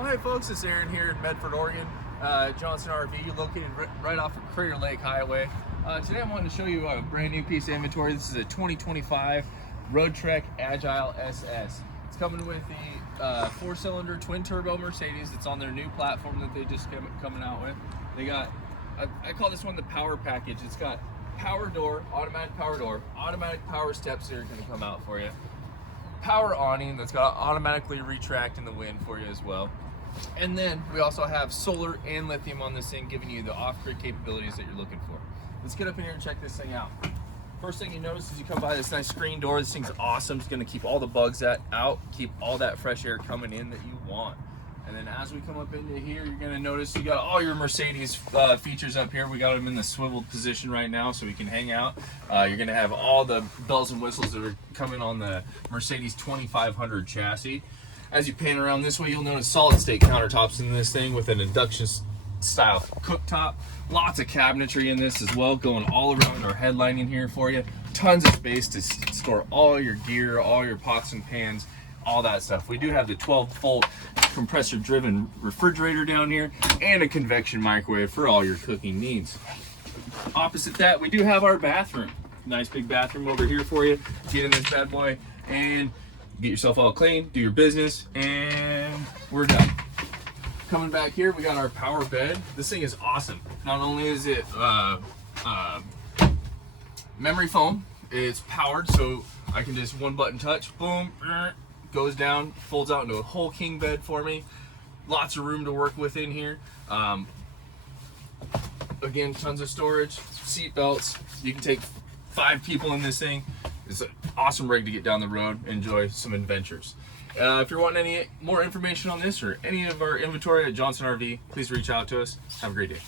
Well, hey folks, it's Aaron here in Medford, Oregon, Johnson RV, located right off of Crater Lake Highway. Today I'm wanting to show you a brand new piece of inventory. This is a 2025 Roadtrek Agile SS. It's coming with the 4-cylinder twin turbo Mercedes. It's on their new platform that they just coming out with. They got, I call this one the power package. It's got power door, automatic power steps that are going to come out for you. Power awning that's got automatically retract in the wind for you as well. And then we also have solar and lithium on this thing, giving you the off-grid capabilities that you're looking for. Let's get up in here and check this thing out. First thing you notice is you come by this nice screen door. This thing's awesome. It's going to keep all the bugs out, keep all that fresh air coming in that you want. And then as we come up into here, you're going to notice you got all your Mercedes features up here. We got them in the swiveled position right now so we can hang out. You're going to have all the bells and whistles that are coming on the Mercedes 2500 chassis. As you pan around this way, you'll notice solid state countertops in this thing with an induction style cooktop. Lots of cabinetry in this as well, going all around our headlining here for you. Tons of space to store all your gear, all your pots and pans, all that stuff. We do have the 12-volt compressor driven refrigerator down here and a convection microwave for all your cooking needs. Opposite that, we do have our bathroom. Nice big bathroom over here for you. Get in this bad boy and get yourself all clean, do your business, and we're done. Coming back here, we got our power bed. This thing is awesome. Not only is it memory foam, it's powered, so I can just one button touch, boom, goes down, folds out into a whole king bed for me. Lots of room to work with in here. Again, tons of storage, seat belts. You can take 5 people in this thing. It's an awesome rig to get down the road, enjoy some adventures. If you're wanting any more information on this or any of our inventory at Johnson RV, please reach out to us. Have a great day.